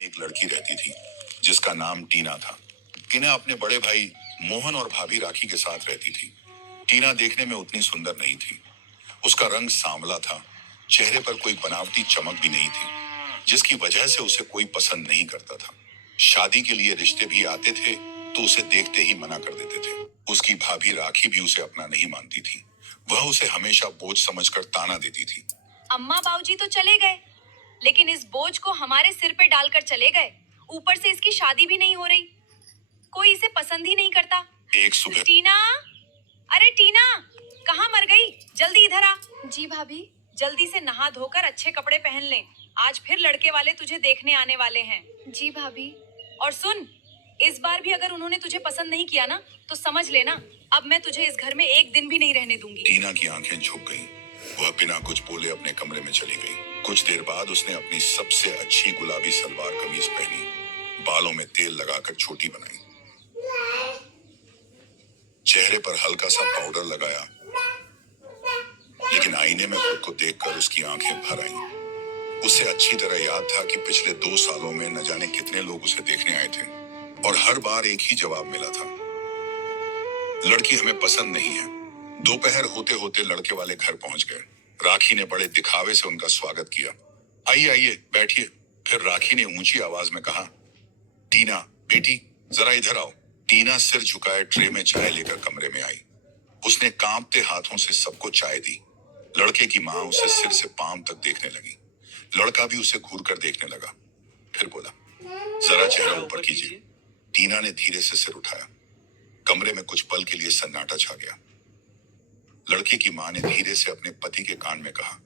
एक लड़की रहती थी जिसका नाम टीना था। टीना अपने बड़े भाई मोहन और भाभी राखी के साथ रहती थी। टीना देखने में उतनी सुंदर नहीं थी। उसका रंग सांवला था, चेहरे पर कोई बनावटी चमक भी नहीं थी, जिसकी वजह से उसे कोई पसंद नहीं करता था। शादी के लिए रिश्ते भी आते थे तो उसे देखते ही मना कर देते थे। उसकी भाभी राखी भी उसे अपना नहीं मानती थी। वह उसे हमेशा बोझ समझकर ताना देती थी। अम्मा बाबूजी तो चले गए, लेकिन इस बोझ को हमारे सिर पे डालकर चले गए। ऊपर से इसकी शादी भी नहीं हो रही, कोई इसे पसंद ही नहीं करता। एक सुबह टीना, अरे टीना, कहाँ मर गई? जल्दी इधर आ। जी भाभी। जल्दी से नहा धोकर अच्छे कपड़े पहन ले, आज फिर लड़के वाले तुझे देखने आने वाले हैं। जी भाभी। और सुन, इस बार भी अगर उन्होंने तुझे पसंद नहीं किया ना, तो समझ लेना अब मैं तुझे इस घर में एक दिन भी नहीं रहने दूंगी। टीना की आंखें झुक गईं। वह बिना कुछ बोले अपने कमरे में चली गई। कुछ देर बाद उसने अपनी सबसे अच्छी गुलाबी सलवार कमीज पहनी, बालों में तेल लगाकर छोटी बनाई, चेहरे पर हल्का सा पाउडर लगाया, लेकिन आईने में खुद को देखकर उसकी आंखें भर आईं। उसे अच्छी तरह याद था कि पिछले 2 सालों में न जाने कितने लोग उसे देखने आए थे और हर बार एक ही जवाब मिला था, लड़की हमें पसंद नहीं है। दोपहर होते होते लड़के वाले घर पहुंच गए। राखी ने बड़े दिखावे से उनका स्वागत किया। आइए आइए बैठिए। फिर राखी ने ऊंची आवाज में कहा, टीना बेटी जरा इधर आओ। टीना सिर झुकाए ट्रे में चाय लेकर कमरे में आई। उसने कांपते हाथों से सबको चाय दी। लड़के की माँ उसे सिर से पांव तक देखने लगी। लड़का भी उसे घूर कर देखने लगा। फिर बोला, जरा चेहरा ऊपर कीजिए। टीना ने धीरे से सिर उठाया। कमरे में कुछ पल के लिए सन्नाटा छा गया। लड़के की माँ ने धीरे से अपने पति के कान में कहा,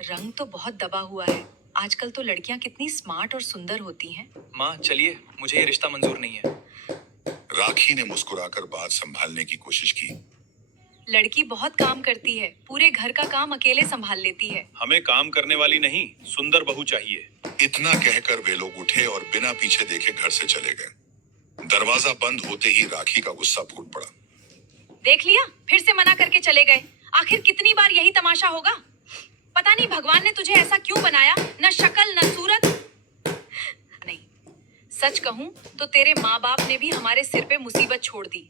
रंग तो बहुत दबा हुआ है। आजकल तो लड़कियां कितनी स्मार्ट और सुंदर होती हैं। माँ चलिए, मुझे ये रिश्ता मंजूर नहीं है। राखी ने मुस्कुराकर बात संभालने की कोशिश की। लड़की बहुत काम करती है, पूरे घर का काम अकेले संभाल लेती है। हमें काम करने वाली नहीं, सुंदर बहू चाहिए। इतना कहकर वे लोग उठे और बिना पीछे देखे घर से चले गए। दरवाजा बंद होते ही राखी का गुस्सा फूट पड़ा। देख लिया, फिर से मना करके चले गए। आखिर कितनी बार यही तमाशा होगा? पता नहीं भगवान ने तुझे ऐसा क्यों बनाया, न शक्ल न सूरत। नहीं, सच कहूं तो तेरे माँ बाप ने भी हमारे सिर पे मुसीबत छोड़ दी।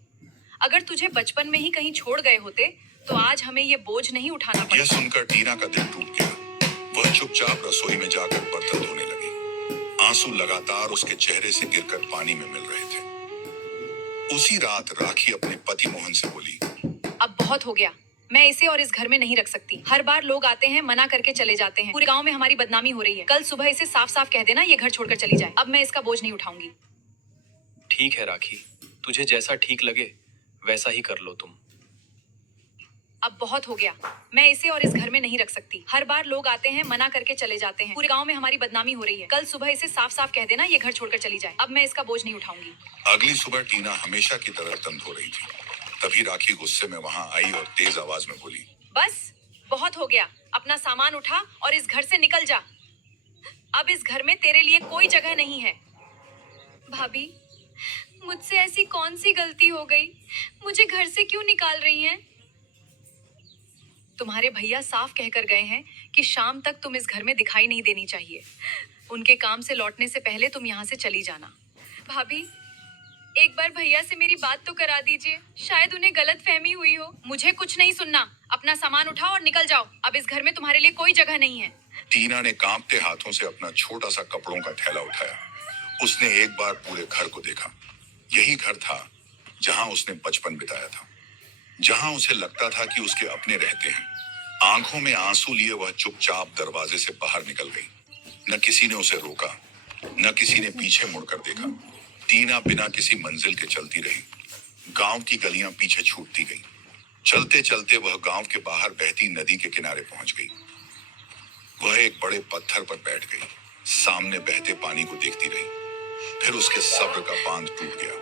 अगर तुझे बचपन में ही कहीं छोड़ गए होते तो आज हमें ये बोझ नहीं उठाना यह पड़ता। सुनकर टीना का दिल टूट गया। वह चुपचाप रसोई में जाकर बर्तन धोने लगी। आंसू लगातार उसके चेहरे से गिरकर पानी में मिल रहे थे। उसी रात राखी अपने पति मोहन से बोली, अब बहुत हो गया, मैं इसे और इस घर में नहीं रख सकती। हर बार लोग आते हैं, मना करके चले जाते हैं। पूरे गांव में हमारी बदनामी हो रही है। कल सुबह इसे साफ साफ कह देना ये घर छोड़कर चली जाए। अब मैं इसका बोझ नहीं उठाऊंगी। ठीक है राखी, तुझे जैसा ठीक लगे वैसा ही कर लो तुम। अब बहुत हो गया, मैं इसे और इस घर में नहीं रख सकती। हर बार लोग आते हैं, मना करके चले जाते हैं। पूरे गांव में हमारी बदनामी हो रही है। कल सुबह इसे साफ साफ कह देना ये घर छोड़कर चली जाए। अब मैं इसका बोझ नहीं उठाऊंगी। अगली सुबह टीना हमेशा की तरह तंग हो रही थी। तभी राखी गुस्से में वहां आई और तेज आवाज में बोली, बस बहुत हो गया, अपना सामान उठा और इस घर से निकल जा। अब इस घर में तेरे लिए कोई जगह नहीं है। भाभी, मुझसे ऐसी कौन सी गलती हो गई? मुझे घर से क्यों निकाल रही हैं? तुम्हारे भैया साफ कहकर गए हैं कि शाम तक तुम इस घर में दिखाई नहीं देनी चाहिए। उनके काम से लौटने से पहले तुम यहाँ से चली जाना। भाभी, एक बार भैया से मेरी बात तो करा दीजिए, शायद उन्हें गलत फहमी हुई हो। मुझे कुछ नहीं सुनना, अपना सामान उठाओ और निकल जाओ। अब इस घर में तुम्हारे लिए कोई जगह नहीं है। टीना ने कांपते हाथों से अपना छोटा सा कपड़ों का थैला उठाया। उसने एक बार पूरे घर को देखा। यही घर था जहां उसने बचपन बिताया था, जहां उसे लगता था कि उसके अपने रहते हैं। आंखों में आंसू लिए वह चुपचाप दरवाजे से बाहर निकल गई। न किसी ने उसे रोका, न किसी ने पीछे मुड़कर देखा। टीना बिना किसी मंजिल के चलती रही। गांव की गलियां पीछे छूटती गई। चलते चलते वह गांव के बाहर बहती नदी के किनारे पहुंच गई। वह एक बड़े पत्थर पर बैठ गई, सामने बहते पानी को देखती रही। फिर उसके सब्र का बांध टूट गया।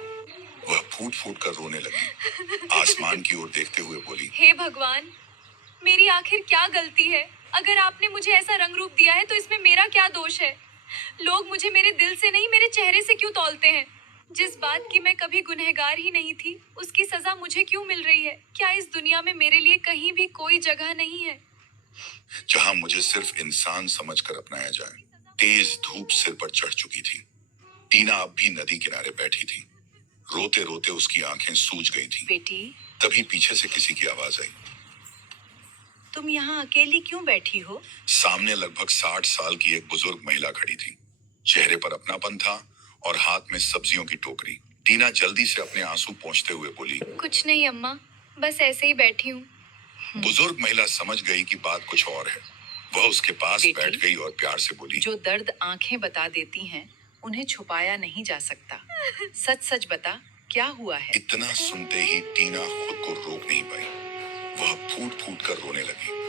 वह फूट फूट कर रोने लगी। आसमान की ओर देखते हुए बोली, हे भगवान, मेरी आखिर क्या गलती है? अगर आपने मुझे ऐसा रंग रूप दिया है तो इसमें मेरा क्या दोष है? लोग मुझे मेरे दिल से नहीं, मेरे चेहरे से क्यों तौलते हैं? जिस बात की मैं कभी गुनहगार ही नहीं थी, उसकी सजा मुझे क्यों मिल रही है? क्या इस दुनिया में मेरे लिए कहीं भी कोई जगह नहीं है? जहां मुझे सिर्फ इंसान समझकर अपनाया जाए। तेज धूप सिर पर चढ़ चुकी थी। टीना अब भी नदी किनारे बैठी थी। रोते रोते उसकी आंखें सूज गई थी। बेटी, तभी पीछे से किसी की आवाज आई। तुम यहाँ अकेली क्यों बैठी हो? सामने लगभग 60 साल की एक बुजुर्ग महिला खड़ी थी। चेहरे पर अपनापन था और हाथ में सब्जियों की टोकरी। टीना जल्दी से अपने आंसू पोंछते हुए बोली, कुछ नहीं अम्मा, बस ऐसे ही बैठी हूँ। बुजुर्ग महिला समझ गई कि बात कुछ और है। वह उसके पास बेटी, बैठ गई और प्यार से बोली, जो दर्द आंखें बता देती हैं, उन्हें छुपाया नहीं जा सकता। सच सच बता, क्या हुआ है? इतना सुनते ही टीना खुद को रोक नहीं पाई। वह फूट फूट कर रोने लगी।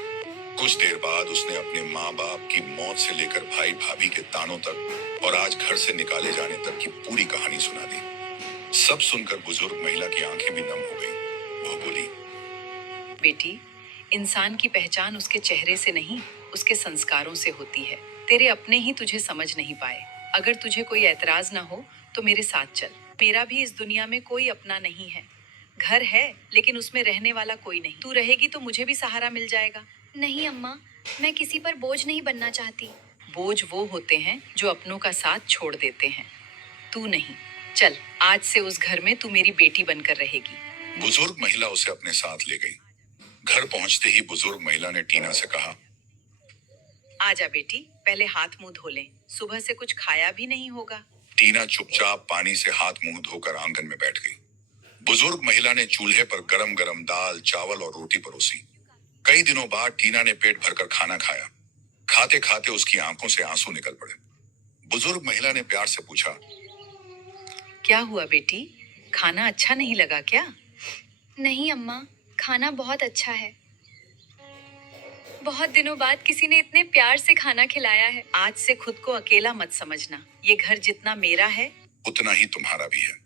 कुछ देर बाद उसने अपने माँ बाप की मौत से लेकर भाई भाभी के तानों तक और आज घर से निकाले जाने तक की पूरी कहानी सुना दी। सब सुनकर बुजुर्ग महिला की आंखें भी नम हो गईं। वह बोली, बेटी, इंसान की पहचान उसके चेहरे से नहीं, उसके संस्कारों से होती है। तेरे अपने ही तुझे समझ नहीं पाए। अगर तुझे कोई ऐतराज ना हो तो मेरे साथ चल। मेरा भी इस दुनिया में कोई अपना नहीं है। घर है लेकिन उसमें रहने वाला कोई नहीं। तू रहेगी तो मुझे भी सहारा मिल जाएगा। नहीं अम्मा, मैं किसी पर बोझ नहीं बनना चाहती। बोझ वो होते हैं जो अपनों का साथ छोड़ देते हैं। तू नहीं। चल, आज से उस घर में तू मेरी बेटी बनकर रहेगी। बुजुर्ग महिला उसे अपने साथ ले गई। घर पहुंचते ही बुजुर्ग महिला ने टीना से कहा, आजा बेटी, पहले हाथ मुंह धो लें। सुबह से कुछ खाया भी नहीं होगा। टीना चुपचाप पानी से हाथ मुंह धोकर आंगन में बैठ गई। बुजुर्ग महिला ने चूल्हे पर गरम गरम दाल, चावल और रोटी परोसी। कई दिनों बाद टीना ने पेट भरकर खाना खाया। खाते खाते उसकी आंखों से आंसू निकल पड़े। बुजुर्ग महिला ने प्यार से पूछा, क्या हुआ बेटी, खाना अच्छा नहीं लगा क्या? नहीं अम्मा, खाना बहुत अच्छा है। बहुत दिनों बाद किसी ने इतने प्यार से खाना खिलाया है। आज से खुद को अकेला मत समझना। ये घर जितना मेरा है उतना ही तुम्हारा भी है।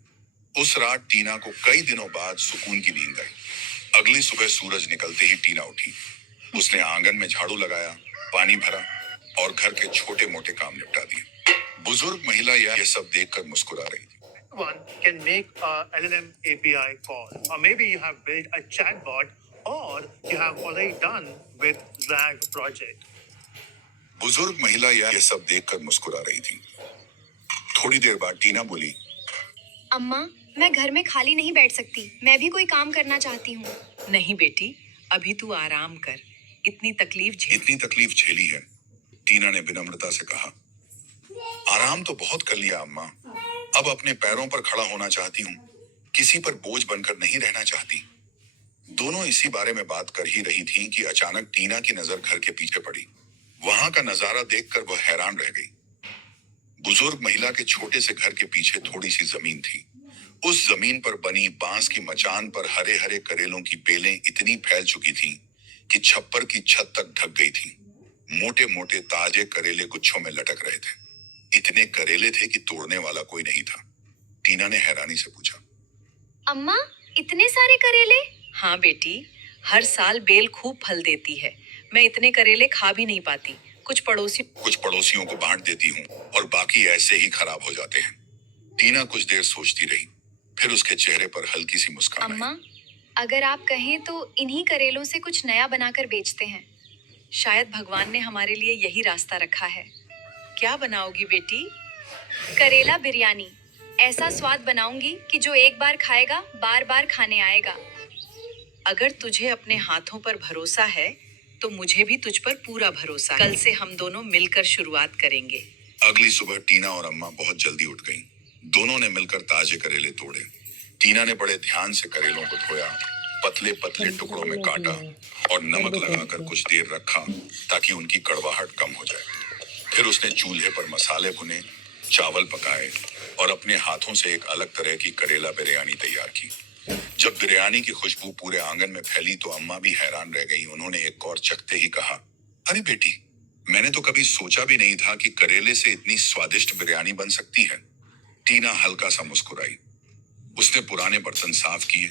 उस रात टीना को कई दिनों बाद सुकून की नींद आई। अगली सुबह सूरज निकलते ही टीना उठी। उसने आंगन में झाड़ू लगाया, पानी भरा और घर के छोटे मोटे काम निपटा दिए। बुजुर्ग महिला यह सब देखकर मुस्कुरा रही थी। One can make a LLM API call, or maybe you have built a chatbot, or you have already done with RAG project. बुजुर्ग महिला यह सब देखकर मुस्कुरा रही थी। थोड़ी देर बाद टीना बोली, अम्मा, मैं घर में खाली नहीं बैठ सकती। मैं भी कोई काम करना चाहती हूँ। नहीं बेटी, अभी तू आराम कर। इतनी तकलीफ झेली है। टीना ने विनम्रता से कहा, आराम तो बहुत कर लिया अम्मा। अब अपने पैरों पर खड़ा होना चाहती हूँ। किसी पर बोझ बनकर नहीं रहना चाहती। दोनों इसी बारे में बात कर ही रही थीं कि अचानक टीना की नजर घर के पीछे पड़ी। वहां का नजारा देखकर वह हैरान रह गई। बुजुर्ग महिला के छोटे से घर के पीछे थोड़ी सी जमीन थी। उस जमीन पर बनी बांस की मचान पर हरे हरे करेलों की बेलें इतनी फैल चुकी थीं कि छप्पर की छत तक ढक गई थीं। मोटे मोटे ताजे करेले गुच्छों में लटक रहे थे। इतने करेले थे कि तोड़ने वाला कोई नहीं था। टीना ने हैरानी से पूछा, अम्मा, इतने सारे करेले? हाँ बेटी, हर साल बेल खूब फल देती है। मैं इतने करेले खा भी नहीं पाती। कुछ पड़ोसियों को बांट देती हूँ और बाकी ऐसे ही खराब हो जाते हैं। टीना कुछ देर सोचती रही, फिर उसके चेहरे पर हल्की सी मुस्कान आई। अम्मा, अगर आप कहें तो इन्हीं करेलों से कुछ नया बनाकर बेचते हैं। शायद भगवान ने हमारे लिए यही रास्ता रखा है। क्या बनाओगी बेटी? करेला बिरयानी। ऐसा स्वाद बनाऊंगी कि जो एक बार खाएगा बार बार खाने आएगा। अगर तुझे अपने हाथों पर भरोसा है तो मुझे भी तुझ पर पूरा भरोसा है। कल से हम दोनों मिलकर शुरुआत करेंगे। अगली सुबह टीना और अम्मा बहुत जल्दी उठ गईं। दोनों ने मिलकर ताजे करेले तोड़े। टीना ने बड़े ध्यान से करेलों को धोया, पतले पतले टुकड़ों में काटा और नमक लगाकर कुछ देर रखा ताकि उनकी कड़वाहट कम हो जाए। फिर उसने चूल्हे पर मसाले भुने, चावल पकाए और अपने हाथों से एक अलग तरह की करेला बिरयानी तैयार की। जब बिरयानी की खुशबू पूरे आंगन में फैली तो अम्मा भी हैरान रह गई। उन्होंने एक और चखते ही कहा, अरे बेटी, मैंने तो कभी सोचा भी नहीं था कि करेले से इतनी स्वादिष्ट बिरयानी बन सकती है। टीना हल्का सा मुस्कुराई। उसने पुराने बर्तन साफ किए,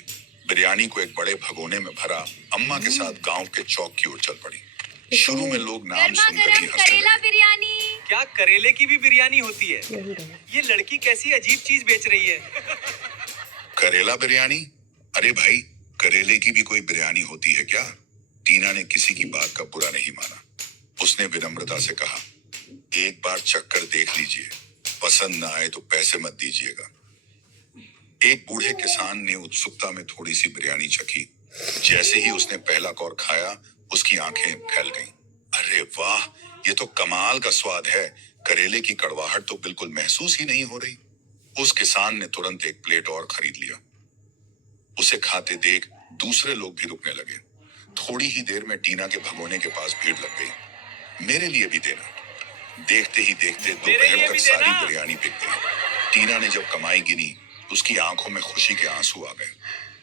बिरयानी को एक बड़े भगोने में भरा, अम्मा के साथ गांव के चौक की ओर चल पड़ी। शुरू में लोग नाम सुनकर ही हंसते करेला थे। बिरयानी। क्या करेले की भी बिरयानी होती है? ये लड़की कैसी अजीब चीज बेच रही है। करेला बिरयानी? अरे भाई, करेले की भी कोई बिरयानी होती है क्या? टीना ने किसी की बात का बुरा नहीं माना। उसने विनम्रता से कहा, एक बार चक्कर देख लीजिए, पसंद ना आए तो पैसे मत दीजिएगा। एक बूढ़े किसान ने उत्सुकता में थोड़ी सी बिरयानी चखी। जैसे ही उसने पहला कौर खाया, उसकी आंखें फैल गईं। अरे वाह, ये तो कमाल का स्वाद है। करेले की कड़वाहट तो बिल्कुल महसूस ही नहीं हो रही। उस किसान ने तुरंत एक प्लेट और खरीद लिया। उसे खाते देख दूसरे लोग भी रुकने लगे। थोड़ी ही देर में टीना के भगोने के पास भीड़ लग गई। मेरे लिए भी देना। देखते ही देखते दोपहर तक सारी बिरयानी बिक गई। टीना ने जब कमाई गिनी, उसकी आंखों में खुशी के आंसू आ गए।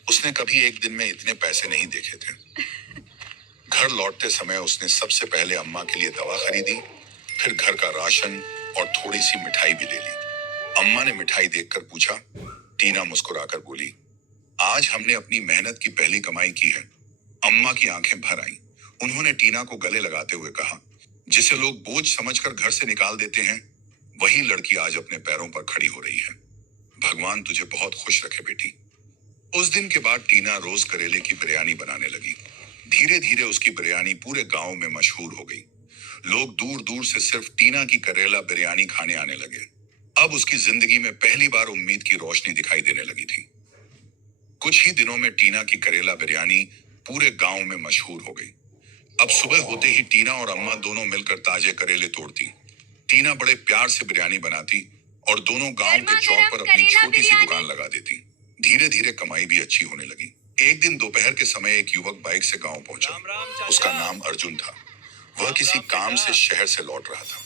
उसने कभी एक दिन में इतने पैसे नहीं देखे थे। घर लौटते समय उसने सबसे पहले अम्मा के लिए दवा खरीदी, फिर घर का राशन और थोड़ी सी मिठाई भी ले ली। अम्मा ने मिठाई देखकर पूछा। टीना मुस्कुराकर बोली, आज हमने अपनी मेहनत की पहली कमाई की है। अम्मा की आंखें भर आईं। उन्होंने टीना को गले लगाते हुए कहा, जिसे लोग बोझ समझकर घर से निकाल देते हैं, वही लड़की आज अपने पैरों पर खड़ी हो रही है। भगवान तुझे बहुत खुश रखे बेटी। उस दिन के बाद टीना रोज करेले की बिरयानी बनाने लगी। धीरे धीरे उसकी बिरयानी पूरे गांव में मशहूर हो गई। लोग दूर दूर से सिर्फ टीना की करेला बिरयानी खाने आने लगे। अब उसकी जिंदगी में पहली बार उम्मीद की रोशनी दिखाई देने लगी थी। कुछ ही दिनों में टीना की करेला बिरयानी पूरे गांव में मशहूर हो गई। अब सुबह होते ही टीना और अम्मा दोनों मिलकर ताजे करेले तोड़ती। टीना बड़े प्यार से बिरयानी बनाती और दोनों गांव के चौक पर अपनी छोटी सी दुकान लगा देती। धीरे धीरे कमाई भी अच्छी होने लगी। एक दिन दोपहर के समय एक युवक बाइक से गांव पहुंचा। उसका नाम अर्जुन था। वह किसी काम से शहर से लौट रहा था।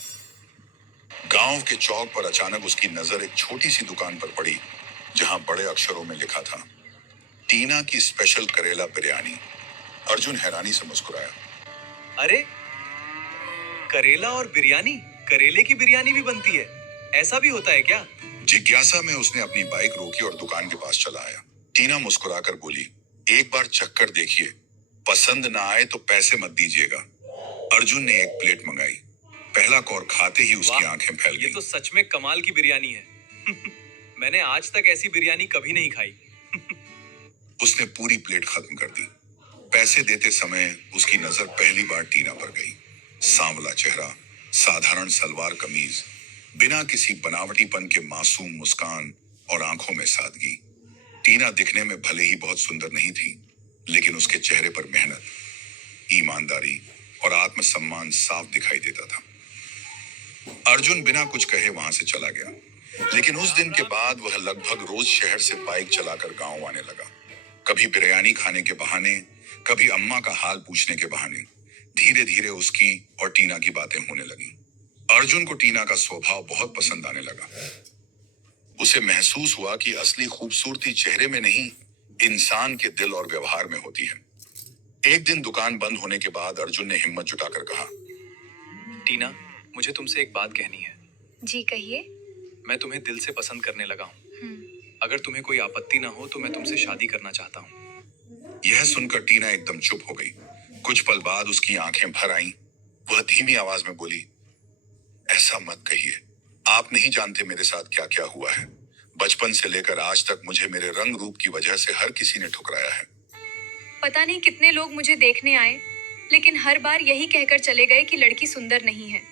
गांव के चौक पर अचानक उसकी नजर एक छोटी सी दुकान पर पड़ी, जहां बड़े अक्षरों में लिखा था, टीना की स्पेशल करेला बिरयानी। अर्जुन हैरानी से मुस्कुराया। अरे, करेला और बिरयानी, करेले की बिरयानी भी बनती है? ऐसा भी होता है क्या? जिज्ञासा में उसने अपनी बाइक रोकी और दुकान के पास चला आया। टीना मुस्कुराकर बोली, एक बार चक्कर देखिए, पसंद ना आए तो पैसे मत दीजिएगा। अर्जुन ने एक प्लेट मंगाई। पहला कौर खाते ही उसकी आंखें फैल ये गईं। तो सच में कमाल की बिरयानी है। मैंने आज तक ऐसी बिरयानी कभी नहीं खाई। उसने पूरी प्लेट खत्म कर दी। पैसे देते समय उसकी नजर पहली बार टीना पर गई। सांवला चेहरा, साधारण सलवार कमीज, बिना किसी बनावटीपन के मासूम मुस्कान और आंखों में सादगी। टीना दिखने में भले ही बहुत सुंदर नहीं थी, लेकिन उसके चेहरे पर मेहनत, ईमानदारी और आत्मसम्मान साफ दिखाई देता था। अर्जुन बिना कुछ कहे वहां से चला गया, लेकिन उस दिन के बाद वह लगभग रोज शहर से बाइक चलाकर गांव आने लगा। कभी बिरयानी खाने के बहाने, कभी अम्मा का हाल पूछने के बहाने। धीरे धीरे उसकी और टीना की बातें होने लगी। अर्जुन को टीना का स्वभाव बहुत पसंद आने लगा। उसे महसूस हुआ कि असली खूबसूरती चेहरे में नहीं, इंसान के दिल और व्यवहार में होती है। एक दिन दुकान बंद होने के बाद अर्जुन ने हिम्मत जुटाकर कहा, टीना, मुझे तुमसे एक बात कहनी है। जी कहिए। मैं तुम्हें दिल से पसंद करने लगा हूँ। अगर तुम्हें कोई आपत्ति ना हो तो मैं तुमसे शादी करना चाहता हूँ। यह सुनकर टीना एकदम चुप हो गई। कुछ पल बाद उसकी आंखें भर आईं। वह धीमी आवाज में बोली, ऐसा मत कहिए। आप नहीं जानते मेरे साथ क्या क्या हुआ है। बचपन से लेकर आज तक मुझे मेरे रंग रूप की वजह से हर किसी ने ठुकराया है। पता नहीं कितने लोग मुझे देखने आए, लेकिन हर बार यही कहकर चले गए कि लड़की सुंदर नहीं है।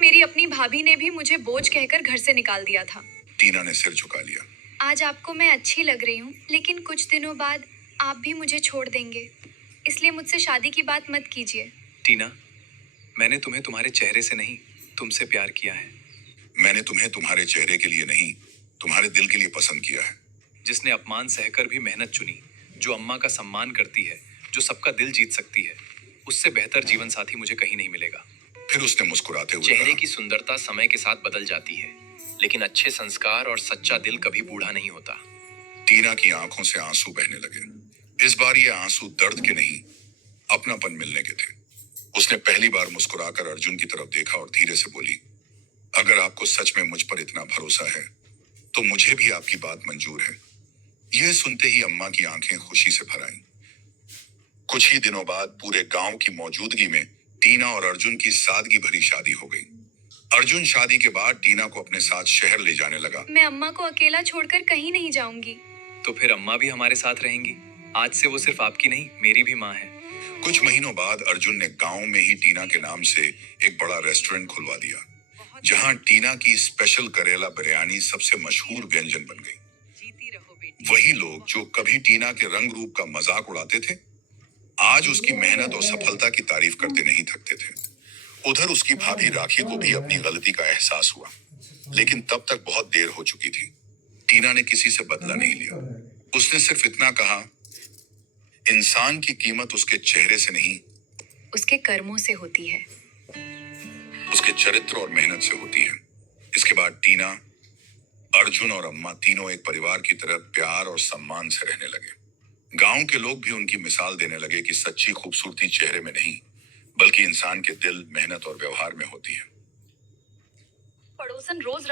मेरी अपनी भाभी ने भी मुझे बोझ कहकर घर से निकाल दिया था। टीना ने सिर झुका लिया। आज आपको मैं अच्छी लग रही हूँ, लेकिन कुछ दिनों बाद आप भी मुझे छोड़ देंगे, इसलिए मुझसे शादी की बात मत कीजिए। टीना, मैंने तुम्हें तुम्हारे चेहरे से नहीं, तुमसे प्यार किया है। मैंने तुम्हें तुम्हारे चेहरे के लिए नहीं, तुम्हारे दिल के लिए पसंद किया है। जिसने अपमान सहकर भी मेहनत चुनी, जो अम्मा का सम्मान करती है, जो सबका दिल जीत सकती है, उससे बेहतर जीवन साथी मुझे कहीं नहीं मिलेगा। फिर उसने मुस्कुराते हुए चेहरे कहा, की सुंदरता समय के साथ बदल जाती है, लेकिन अच्छे संस्कार और सच्चा दिल कभी बूढ़ा नहीं होता। टीना की आंखों से आंसू बहने लगे। इस बार ये आंसू दर्द के नहीं, अपनापन मिलने के थे। उसने पहली बार मुस्कुराकर अर्जुन की तरफ देखा और धीरे से बोली, अगर आपको सच में मुझ पर इतना भरोसा है, तो मुझे भी आपकी बात मंजूर है। यह सुनते ही अम्मा की आंखें खुशी से भर आईं। कुछ ही दिनों बाद पूरे गांव की मौजूदगी में टीना और अर्जुन की सादगी भरी शादी हो गई। अर्जुन शादी के बाद टीना को अपने साथ शहर ले जाने लगा। मैं अम्मा को अकेला छोड़कर कहीं नहीं जाऊंगी। तो फिर अम्मा भी हमारे साथ रहेंगी। आज से वो सिर्फ आपकी नहीं, मेरी भी माँ है। कुछ महीनों बाद अर्जुन ने गांव में ही टीना के नाम से एक बड़ा रेस्टोरेंट खुलवा दिया। जहां टीना की स्पेशल करेला बिरयानी सबसे मशहूर व्यंजन बन गई। जीती रहो बेटी। वही लोग जो कभी टीना के रंग रूप का मजाक उड़ाते थे, आज उसकी मेहनत और सफलता की तारीफ करते नहीं थकते थे। उधर उसकी भाभी राखी को भी अपनी गलती का एहसास हुआ, लेकिन तब तक बहुत देर हो चुकी थी। टीना ने किसी से बदला नहीं लिया। उसने सिर्फ इतना कहा, इंसान की कीमत उसके चेहरे से नहीं, उसके कर्मों से होती है। उसके चरित्र और मेहनत से होती है। इसके बाद टीना, अर्जुन और अम्मा तीनों एक परिवार की तरह प्यार और सम्मान से रहने लगे। गांव के लोग भी उनकी मिसाल देने लगे कि सच्ची खूबसूरती चेहरे में नहीं, बल्कि इंसान के दिल, मेहनत और व्यवहार में होती है। पड़ोसन रोज